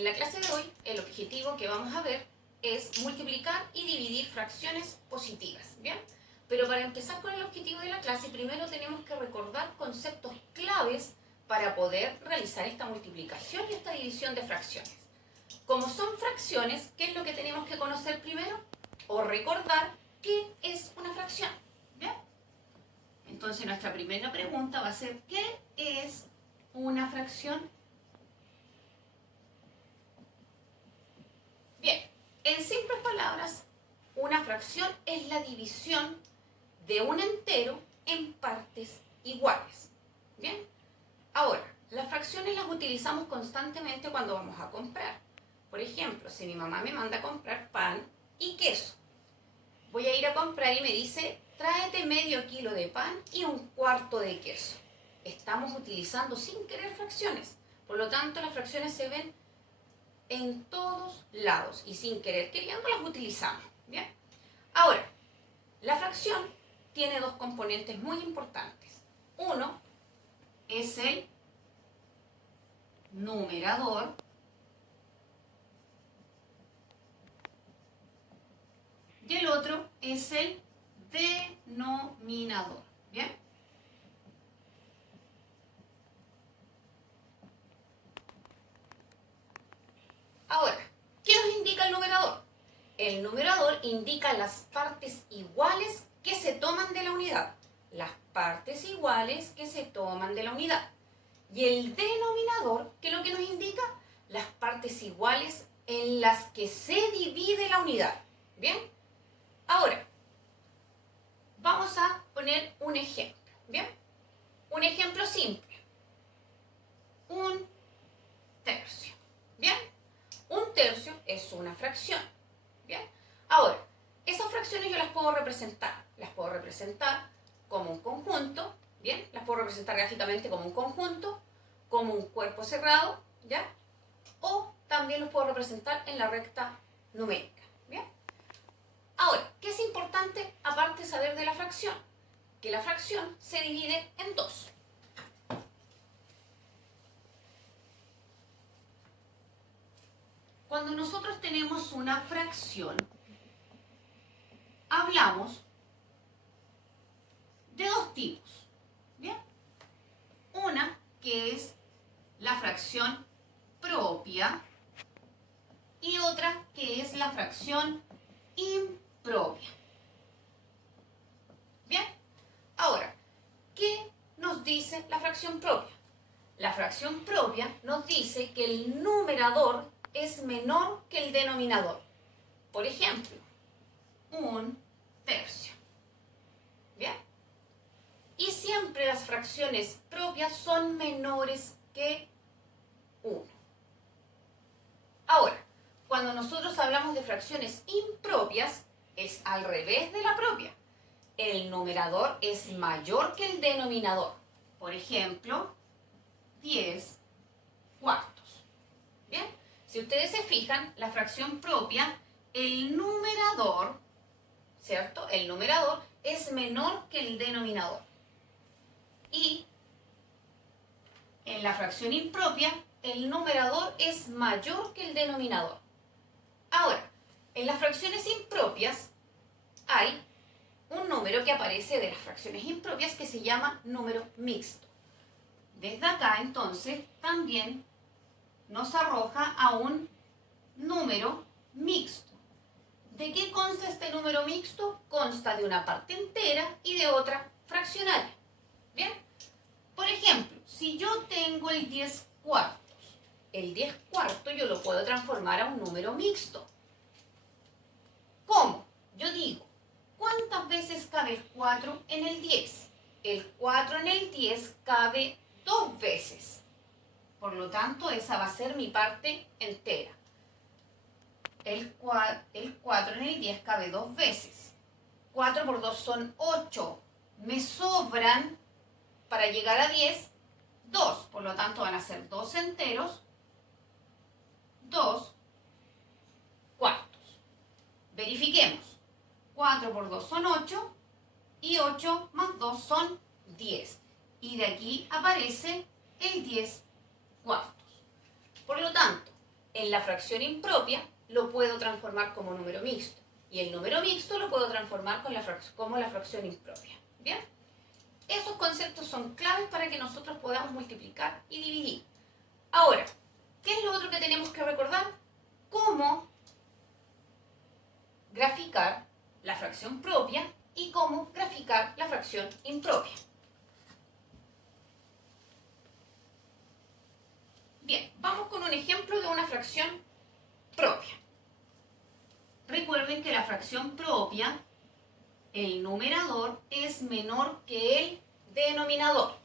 En la clase de hoy, el objetivo que vamos a ver es multiplicar y dividir fracciones positivas, ¿bien? Pero para empezar con el objetivo de la clase, primero tenemos que recordar conceptos claves para poder realizar esta multiplicación y esta división de fracciones. Como son fracciones, ¿qué es lo que tenemos que conocer primero? O recordar qué es una fracción, ¿bien? Entonces nuestra primera pregunta va a ser, ¿qué es una fracción? Bien, en simples palabras, una fracción es la división de un entero en partes iguales. Bien, ahora, las fracciones las utilizamos constantemente cuando vamos a comprar. Por ejemplo, si mi mamá me manda a comprar pan y queso, voy a ir a comprar y me dice, tráete medio kilo de pan y un cuarto de queso. Estamos utilizando sin querer fracciones, por lo tanto las fracciones se ven en todos lados y sin querer queriendo las utilizamos. ¿Bien? Ahora, la fracción tiene dos componentes muy importantes. Uno es el numerador y el otro es el denominador. ¿Bien? Ahora, ¿qué nos indica el numerador? El numerador indica las partes iguales que se toman de la unidad. Las partes iguales que se toman de la unidad. Y el denominador, ¿qué es lo que nos indica? Las partes iguales en las que se divide la unidad. ¿Bien? Ahora, vamos a poner un ejemplo. ¿Bien? Un ejemplo simple. Un tercio. ¿Bien? Un tercio es una fracción. ¿Bien? Ahora, esas fracciones yo las puedo representar. Las puedo representar como un conjunto. ¿Bien? Las puedo representar gráficamente como un conjunto, como un cuerpo cerrado, ¿ya? O también los puedo representar en la recta numérica. ¿Bien? Ahora, ¿qué es importante aparte de saber de la fracción? Que la fracción se divide en dos. Cuando nosotros tenemos una fracción, hablamos de dos tipos. ¿Bien? Una que es la fracción propia y otra que es la fracción impropia. ¿Bien? Ahora, ¿qué nos dice la fracción propia? La fracción propia nos dice que el numerador es menor que el denominador. Por ejemplo, un tercio. ¿Bien? Y siempre las fracciones propias son menores que 1. Ahora, cuando nosotros hablamos de fracciones impropias, es al revés de la propia. El numerador es mayor que el denominador. Por ejemplo, 10 cuartos. ¿Bien? Si ustedes se fijan, la fracción propia, el numerador, ¿cierto? El numerador es menor que el denominador. Y en la fracción impropia, el numerador es mayor que el denominador. Ahora, en las fracciones impropias hay un número que aparece de las fracciones impropias que se llama número mixto. Desde acá, entonces, también nos arroja a un número mixto. ¿De qué consta este número mixto? Consta de una parte entera y de otra fraccionaria. ¿Bien? Por ejemplo, si yo tengo el 10 cuartos, el 10 cuartos yo lo puedo transformar a un número mixto. ¿Cómo? Yo digo, ¿cuántas veces cabe el 4 en el 10? El 4 en el 10 cabe 2 veces. Por lo tanto, esa va a ser mi parte entera. El 4 en el 10 cabe 2 veces. 4 por 2 son 8. Me sobran, para llegar a 10, 2. Por lo tanto, van a ser 2 enteros, 2 cuartos. Verifiquemos. 4 por 2 son 8 y 8 más 2 son 10. Y de aquí aparece el 10 cuartos. Por lo tanto, en la fracción impropia lo puedo transformar como número mixto. Y el número mixto lo puedo transformar como la fracción impropia. ¿Bien? Esos conceptos son claves para que nosotros podamos multiplicar y dividir. Ahora, ¿qué es lo otro que tenemos que recordar? Cómo graficar la fracción propia y cómo graficar la fracción impropia. Bien, vamos con un ejemplo de una fracción propia. Recuerden que la fracción propia, el numerador es menor que el denominador.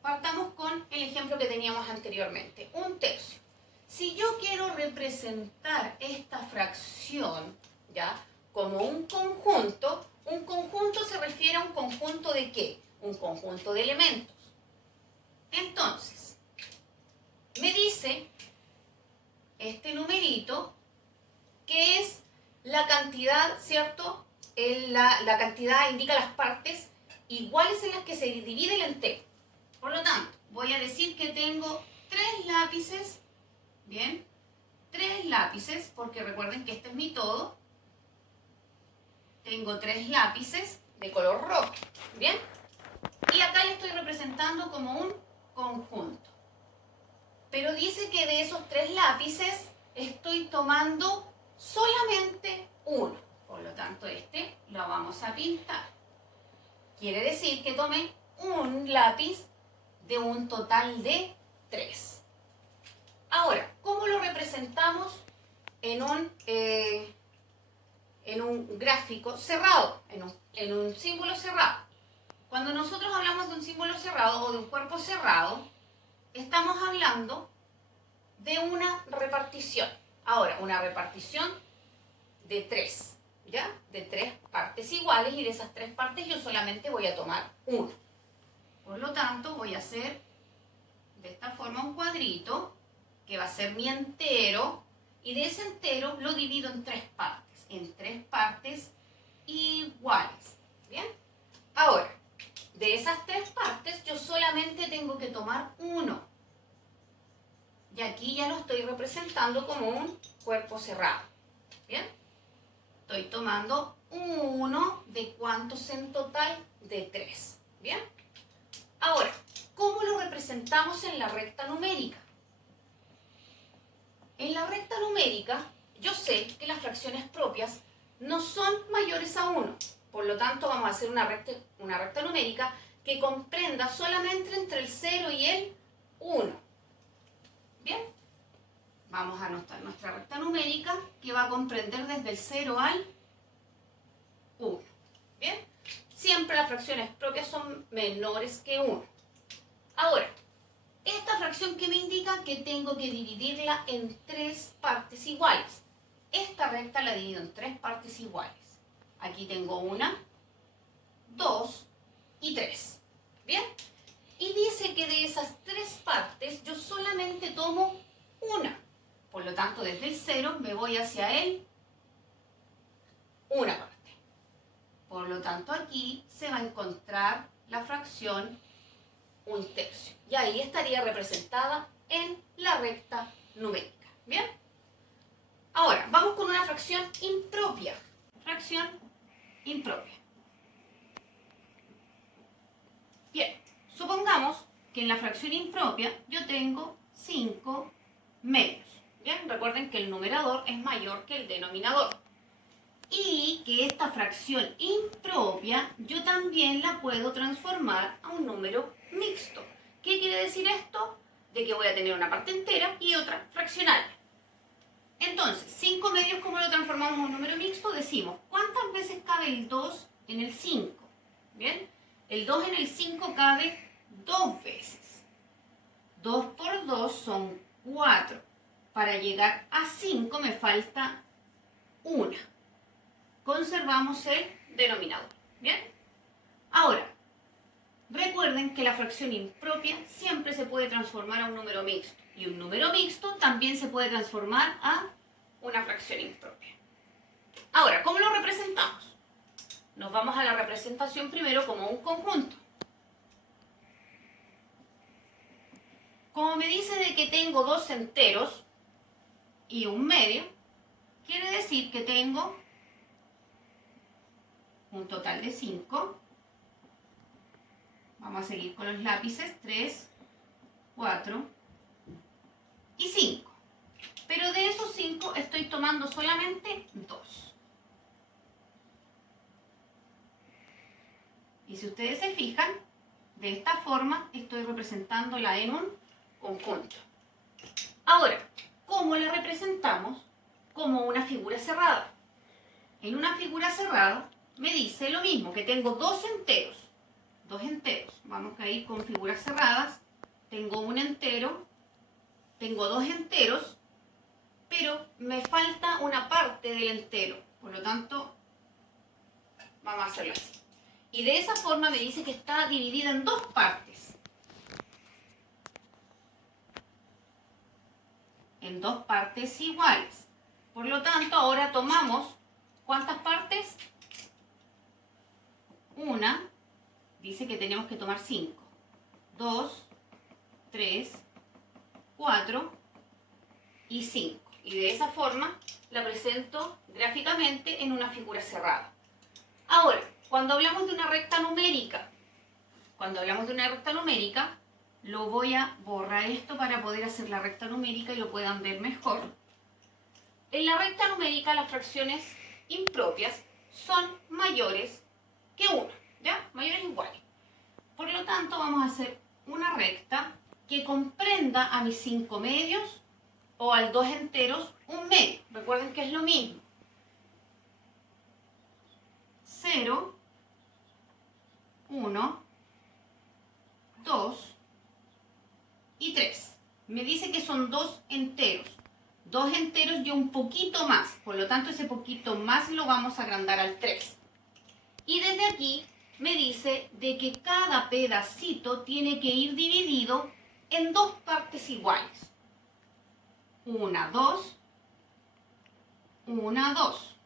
Partamos con el ejemplo que teníamos anteriormente, 1/3. Si yo quiero representar esta fracción, ¿ya?, como un conjunto se refiere a un conjunto de ¿qué? Un conjunto de elementos. Entonces, me dice este numerito que es la cantidad, ¿cierto? La cantidad indica las partes iguales en las que se divide el entero. Por lo tanto, voy a decir que tengo 3 lápices, ¿bien? 3 lápices, porque recuerden que este es mi todo. Tengo 3 lápices de color rojo, ¿bien? Y acá le estoy representando como un conjunto. Pero dice que de esos 3 lápices estoy tomando solamente uno. Por lo tanto, este lo vamos a pintar. Quiere decir que tomé un lápiz de un total de 3. Ahora, ¿cómo lo representamos en un gráfico cerrado, en un símbolo cerrado? Cuando nosotros hablamos de un símbolo cerrado o de un cuerpo cerrado, estamos hablando de una repartición. Ahora, una repartición de 3, ¿ya? De 3 partes iguales, y de esas 3 partes yo solamente voy a tomar una. Por lo tanto, voy a hacer de esta forma un cuadrito que va a ser mi entero, y de ese entero lo divido en 3 partes, iguales. ¿Bien? Ahora, de esas 3 partes yo solamente tengo que tomar uno. Y aquí ya lo estoy representando como un cuerpo cerrado. ¿Bien? Estoy tomando uno de ¿cuántos en total? De 3. ¿Bien? Ahora, ¿cómo lo representamos en la recta numérica? En la recta numérica, yo sé que las fracciones propias no son mayores a 1. Por lo tanto, vamos a hacer una recta numérica que comprenda solamente entre el 0 y el 1. ¿Bien? Vamos a anotar nuestra recta numérica que va a comprender desde el 0 al 1. ¿Bien? Siempre las fracciones propias son menores que 1. Ahora, esta fracción que me indica que tengo que dividirla en 3 partes iguales. Esta recta la divido en 3 partes iguales. Aquí tengo 1, 2 y 3. ¿Bien? Y dice que de esas 3 partes yo solamente tomo una. Por lo tanto, desde el 0 me voy hacia el una parte. Por lo tanto, aquí se va a encontrar la fracción 1/3. Y ahí estaría representada en la recta numérica. ¿Bien? Ahora, vamos con una fracción impropia. Fracción impropia. Bien, supongamos que en la fracción impropia yo tengo 5 medios. Bien, recuerden que el numerador es mayor que el denominador. Y que esta fracción impropia yo también la puedo transformar a un número mixto. ¿Qué quiere decir esto? De que voy a tener una parte entera y otra fraccionaria. Entonces, 5 medios, ¿cómo lo transformamos a un número mixto? Decimos, ¿cuántas veces cabe el 2 en el 5? ¿Bien? El 2 en el 5 cabe 2 veces. 2 por 2 son 4. Para llegar a 5 me falta 1. Conservamos el denominador. ¿Bien? Ahora, recuerden que la fracción impropia siempre se puede transformar a un número mixto. Y un número mixto también se puede transformar a una fracción impropia. Ahora, ¿cómo lo representamos? Nos vamos a la representación primero como un conjunto. Como me dice de que tengo 2 enteros, y 1/2, quiere decir que tengo un total de 5. Vamos a seguir con los lápices, 3, 4 y 5. Pero de esos 5 estoy tomando solamente 2. Y si ustedes se fijan, de esta forma estoy representándola en un conjunto. Ahora, ¿cómo la representamos? Como una figura cerrada. En una figura cerrada me dice lo mismo, que tengo dos enteros. Dos enteros. Vamos a ir con figuras cerradas. Tengo un entero, tengo dos enteros, pero me falta una parte del entero. Por lo tanto, vamos a hacerlo así. Y de esa forma me dice que está dividida en dos partes. En dos partes iguales. Por lo tanto, ahora tomamos, ¿cuántas partes? Una. Dice que tenemos que tomar 5. 2, 3, 4 y 5. Y de esa forma la presento gráficamente en una figura cerrada. Ahora, cuando hablamos de una recta numérica, lo voy a borrar esto para poder hacer la recta numérica y lo puedan ver mejor. En la recta numérica las fracciones impropias son mayores que 1, ¿ya? Mayores iguales. Por lo tanto, vamos a hacer una recta que comprenda a mis 5 medios o al 2 enteros 1/2. Recuerden que es lo mismo. 0, 1, 2 y 3. Me dice que son 2 enteros. 2 enteros y un poquito más. Por lo tanto, ese poquito más lo vamos a agrandar al 3. Y desde aquí me dice de que cada pedacito tiene que ir dividido en dos partes iguales. 1, 2, 1, 2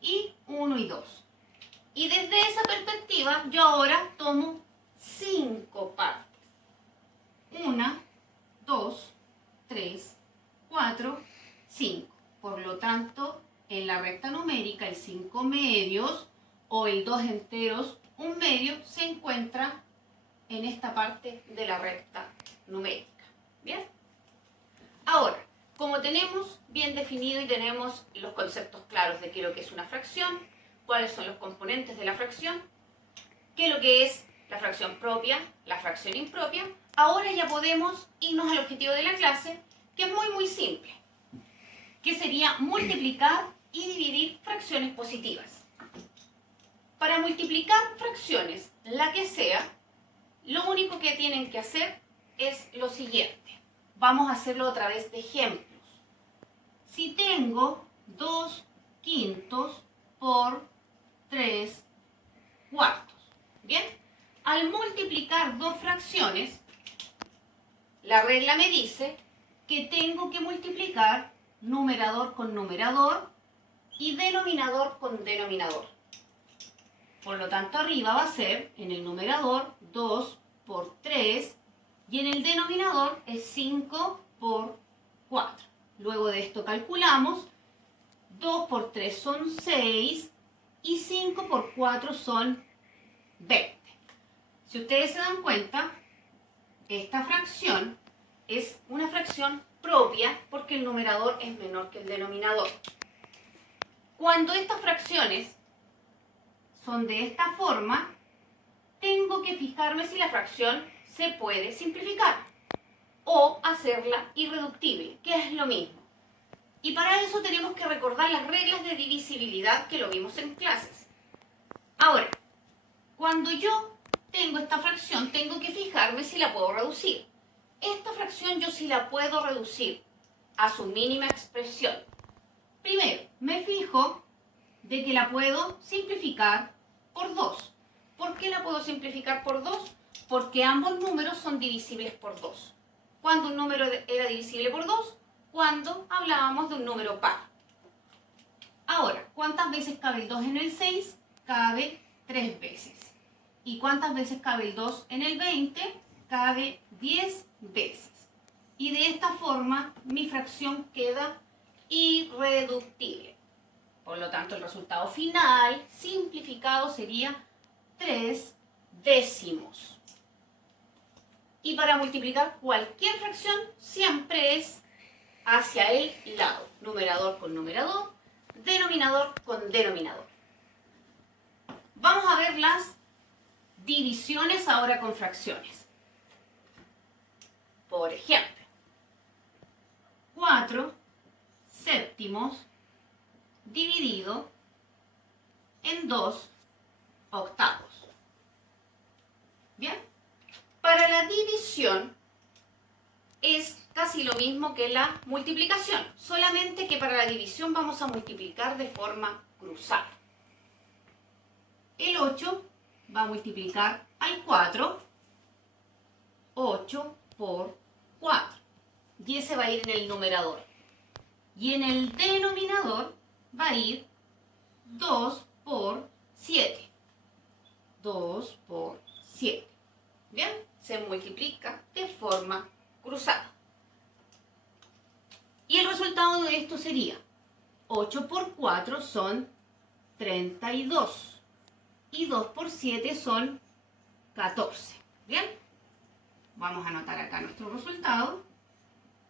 y 1 y 2. Y desde esa perspectiva yo ahora tomo 5 partes. 1, 2, 3, 4, 5. Por lo tanto, en la recta numérica el 5 medios o el 2 enteros 1/2 se encuentra en esta parte de la recta numérica. ¿Bien? Ahora, como tenemos bien definido y tenemos los conceptos claros de qué es lo que es una fracción, cuáles son los componentes de la fracción, qué es lo que es la fracción propia, la fracción impropia, ahora ya podemos irnos al objetivo de la clase, que es muy simple, que sería multiplicar y dividir fracciones positivas. Para multiplicar fracciones, la que sea, lo único que tienen que hacer es lo siguiente. Vamos a hacerlo a través de ejemplos. Si tengo 2 quintos por 3 cuartos, ¿bien? Al multiplicar dos fracciones, la regla me dice que tengo que multiplicar numerador con numerador y denominador con denominador. Por lo tanto, arriba va a ser, en el numerador, 2 por 3 y en el denominador es 5 por 4. Luego de esto calculamos, 2 por 3 son 6 y 5 por 4 son 20. Si ustedes se dan cuenta, esta fracción es una fracción propia porque el numerador es menor que el denominador. Cuando estas fracciones son de esta forma, tengo que fijarme si la fracción se puede simplificar o hacerla irreductible, que es lo mismo. Y para eso tenemos que recordar las reglas de divisibilidad que lo vimos en clases. Ahora, cuando yo tengo esta fracción, tengo que fijarme si la puedo reducir. Esta fracción yo sí la puedo reducir a su mínima expresión. Primero, me fijo de que la puedo simplificar por 2. ¿Por qué la puedo simplificar por 2? Porque ambos números son divisibles por 2. ¿Cuándo un número era divisible por 2? Cuando hablábamos de un número par. Ahora, ¿cuántas veces cabe el 2 en el 6? Cabe 3 veces. ¿Y cuántas veces cabe el 2 en el 20? Cabe 10 veces. Y de esta forma mi fracción queda irreductible. Por lo tanto, el resultado final, simplificado, sería 3 décimos. Y para multiplicar cualquier fracción, siempre es hacia el lado. Numerador con numerador, denominador con denominador. Vamos a ver las divisiones ahora con fracciones. Por ejemplo, 4 séptimos dividido en 2 octavos. ¿Bien? Para la división es casi lo mismo que la multiplicación, solamente que para la división vamos a multiplicar de forma cruzada. El 8 va a multiplicar al 4, 8 por 4, y ese va a ir en el numerador. Y en el denominador va a ir 2 por 7. 2 por 7. ¿Bien? Se multiplica de forma cruzada. Y el resultado de esto sería 8 por 4 son 32. Y 2 por 7 son 14. ¿Bien? Vamos a anotar acá nuestro resultado.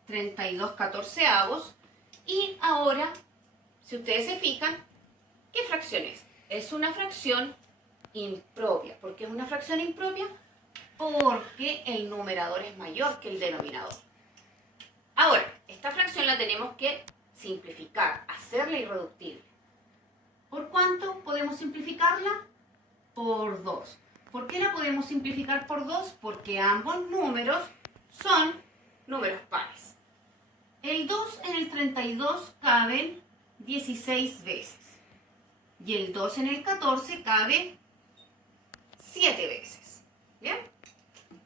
32 catorceavos. Y ahora, si ustedes se fijan, ¿qué fracción es? Es una fracción impropia. ¿Por qué es una fracción impropia? Porque el numerador es mayor que el denominador. Ahora, esta fracción la tenemos que simplificar, hacerla irreductible. ¿Por cuánto podemos simplificarla? Por 2. ¿Por qué la podemos simplificar por 2? Porque ambos números son números pares. El 2 en el 32 caben 16 veces. Y el 2 en el 14 cabe 7 veces. ¿Bien?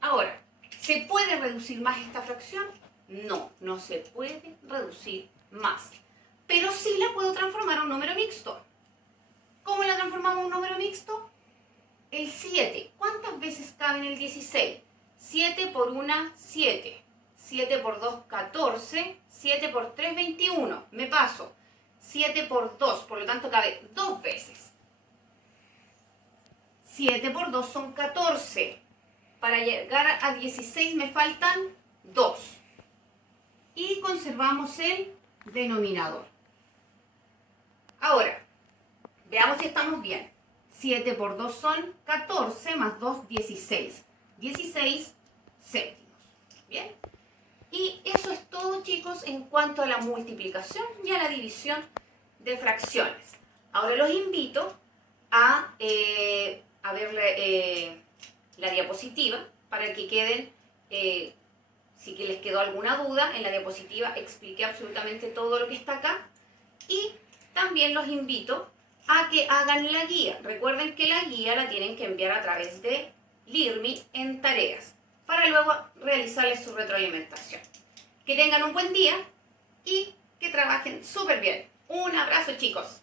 Ahora, ¿se puede reducir más esta fracción? No, no se puede reducir más. Pero sí la puedo transformar a un número mixto. ¿Cómo la transformamos a un número mixto? El 7. ¿Cuántas veces cabe en el 16? 7 por 1, 7. 7 por 2, 14. 7 por 3, 21. Me paso. 7 por 2, por lo tanto cabe 2 veces. 7 por 2 son 14. Para llegar a 16 me faltan 2. Y conservamos el denominador. Ahora, veamos si estamos bien. 7 por 2 son 14, más 2, 16. 16 séptimos. ¿Bien? Y eso es todo, chicos, en cuanto a la multiplicación y a la división de fracciones. Ahora los invito a ver la diapositiva para que queden, si que les quedó alguna duda, en la diapositiva expliqué absolutamente todo lo que está acá. Y también los invito a que hagan la guía. Recuerden que la guía la tienen que enviar a través de LIRMI en tareas, para luego realizarles su retroalimentación. Que tengan un buen día y que trabajen súper bien. Un abrazo, chicos.